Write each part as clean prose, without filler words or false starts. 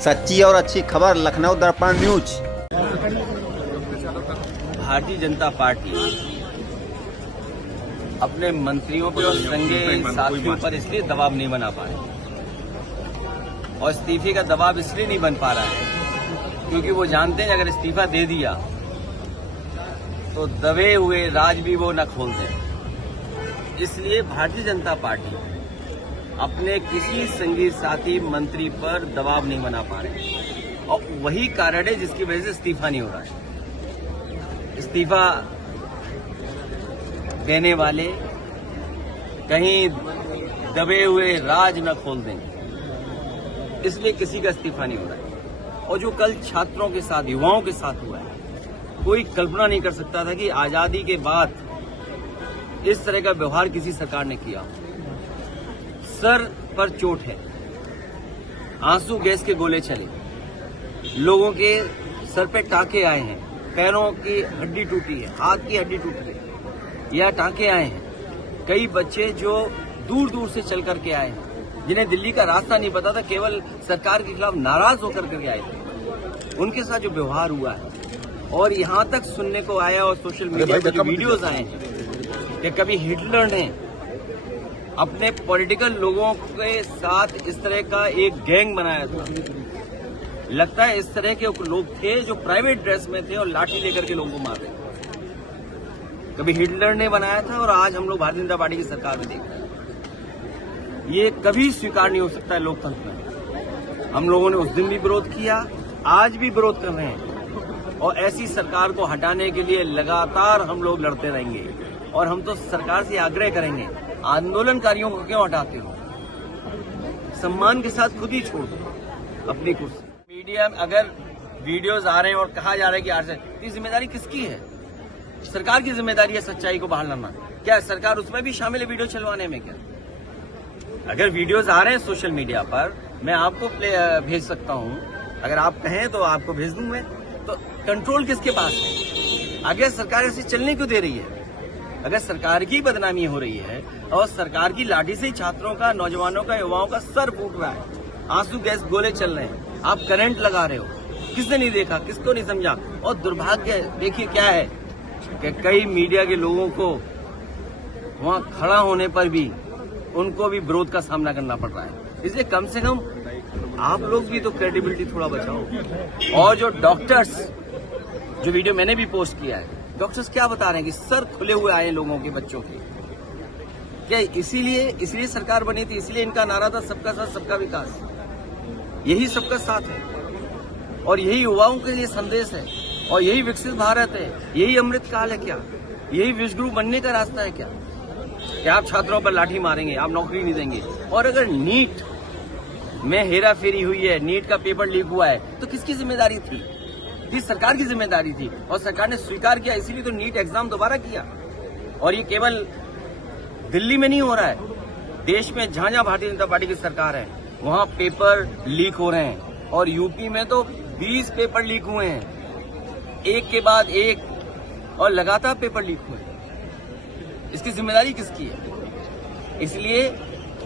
सच्ची और अच्छी खबर लखनऊ दर्पण न्यूज। भारतीय जनता पार्टी अपने मंत्रियों पर और संगे साथियों पर इसलिए दबाव नहीं बना पा रही और इस्तीफे का दबाव इसलिए नहीं बन पा रहा है क्योंकि वो जानते हैं अगर इस्तीफा दे दिया तो दबे हुए राज भी वो न खोल दें। इसलिए भारतीय जनता पार्टी अपने किसी संगी साथी मंत्री पर दबाव नहीं बना पा रहे और वही कारण है जिसकी वजह से इस्तीफा नहीं हो रहा है। इस्तीफा देने वाले कहीं दबे हुए राज न खोल दें, इसलिए किसी का इस्तीफा नहीं हो रहा है। और जो कल छात्रों के साथ, युवाओं के साथ हुआ है, कोई कल्पना नहीं कर सकता था कि आजादी के बाद इस तरह का व्यवहार किसी सरकार ने किया। सर पर चोट है, आंसू गैस के गोले चले, लोगों के सर पे टांके आए हैं, पैरों की हड्डी टूटी है, हाथ की हड्डी टूटी है या टांके आए हैं। कई बच्चे जो दूर दूर से चल करके आए हैं, जिन्हें दिल्ली का रास्ता नहीं पता था, केवल सरकार के खिलाफ नाराज होकर के आए थे, उनके साथ जो व्यवहार हुआ है और यहाँ तक सुनने को आया और सोशल मीडिया पर जो वीडियोज आए हैं कि कभी हिटलर ने अपने पॉलिटिकल लोगों के साथ इस तरह का एक गैंग बनाया था। लगता है इस तरह के लोग थे जो प्राइवेट ड्रेस में थे और लाठी लेकर के लोगों को मार रहे थे। कभी हिटलर ने बनाया था और आज हम लोग भारतीय जनता पार्टी की सरकार में देख रहे हैं। ये कभी स्वीकार नहीं हो सकता है लोकतंत्र में। हम लोगों ने उस दिन भी विरोध किया, आज भी विरोध कर रहे हैं और ऐसी सरकार को हटाने के लिए लगातार हम लोग लड़ते रहेंगे। और हम तो सरकार से आग्रह करेंगे, आंदोलनकारियों को क्यों हटाते हो? सम्मान के साथ खुद ही छोड़ दो अपनी कुर्सी। मीडिया में अगर वीडियोज आ रहे हैं और कहा जा रहा है कि आरएसएस, जिम्मेदारी किसकी है? सरकार की जिम्मेदारी है सच्चाई को बाहर लाना। क्या सरकार उसमें भी शामिल है वीडियो चलवाने में? क्या अगर वीडियोज आ रहे हैं सोशल मीडिया पर, मैं आपको भेज सकता हूं, अगर आप कहें तो आपको भेज दूं मैं। तो कंट्रोल किसके पास है? अगर सरकार ऐसे चलने क्यों दे रही है? अगर सरकार की बदनामी हो रही है और सरकार की लाठी से छात्रों का, नौजवानों का, युवाओं का सर फूट रहा है, आंसू गैस गोले चल रहे हैं, आप करंट लगा रहे हो, किसने नहीं देखा, किसको नहीं समझा? और दुर्भाग्य देखिए क्या है कि कई मीडिया के लोगों को वहां खड़ा होने पर भी उनको भी विरोध का सामना करना पड़ रहा है। इसलिए कम से कम आप लोग भी तो क्रेडिबिलिटी थोड़ा बचाओ। और जो डॉक्टर्स, जो वीडियो मैंने भी पोस्ट किया है, डॉक्टर्स क्या बता रहे हैं कि सर खुले हुए आए लोगों के, बच्चों के। क्या इसीलिए सरकार बनी थी? इसलिए इनका नारा था सबका साथ सबका विकास। यही सबका साथ है और यही युवाओं के लिए संदेश है और यही विकसित भारत है, यही अमृत काल है। क्या यही विश्व गुरु बनने का रास्ता है? क्या आप छात्रों पर लाठी मारेंगे, आप नौकरी नहीं देंगे? और अगर नीट में हेरा फेरी हुई है, नीट का पेपर लीक हुआ है, तो किसकी जिम्मेदारी थी? किस सरकार की जिम्मेदारी थी? और सरकार ने स्वीकार किया, इसीलिए तो नीट एग्जाम दोबारा किया। और ये केवल दिल्ली में नहीं हो रहा है, देश में जहां जहां भारतीय जनता पार्टी की सरकार है वहां पेपर लीक हो रहे हैं। और यूपी में तो 20 पेपर लीक हुए हैं, एक के बाद एक, और लगातार पेपर लीक हुए हैं। इसकी जिम्मेदारी किसकी है? इसलिए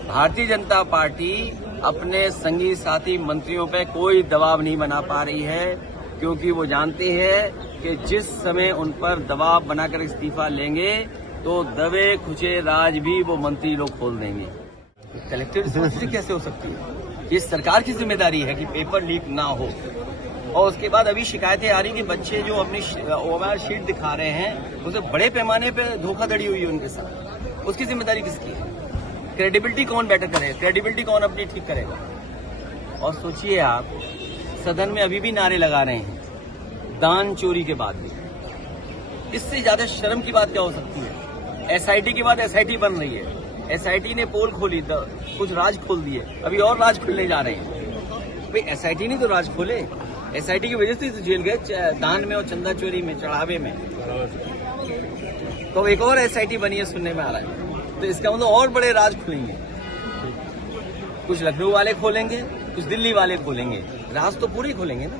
भारतीय जनता पार्टी अपने संगी साथी मंत्रियों पर कोई दबाव नहीं बना पा रही है क्योंकि वो जानते हैं कि जिस समय उन पर दबाव बनाकर इस्तीफा लेंगे तो दबे खुचे राज भी वो मंत्री लोग खोल देंगे। कलेक्टिव रिस्पॉन्सिबिलिटी कैसे हो सकती है? ये सरकार की जिम्मेदारी है कि पेपर लीक ना हो। और उसके बाद अभी शिकायतें आ रही कि बच्चे जो अपनी ओएमआर शीट दिखा रहे हैं उसे बड़े पैमाने पे धोखाधड़ी हुई है उनके साथ। उसकी जिम्मेदारी किसकी है? क्रेडिबिलिटी कौन बेटर करेगा? क्रेडिबिलिटी कौन अपनी ठीक करेगा? और सोचिए आप, सदन में अभी भी नारे लगा रहे हैं दान चोरी के बाद भी। इससे ज्यादा शर्म की बात क्या हो सकती है? एसआईटी के बाद एसआईटी बन रही है, एसआईटी ने पोल खोली, कुछ राज खोल दिए, अभी और राज खुलने जा रहे हैं। भाई एसआईटी नहीं तो राज खोले, एसआईटी की वजह से तो जेल गए दान में और चंदा चोरी में, चढ़ावे में। तो एक और एसआईटी बनी है सुनने में आ रहा है, तो इसका मतलब और बड़े राज खुलेंगे। कुछ लखनऊ वाले खोलेंगे, कुछ दिल्ली वाले खोलेंगे, राज तो पूरे खोलेंगे ना।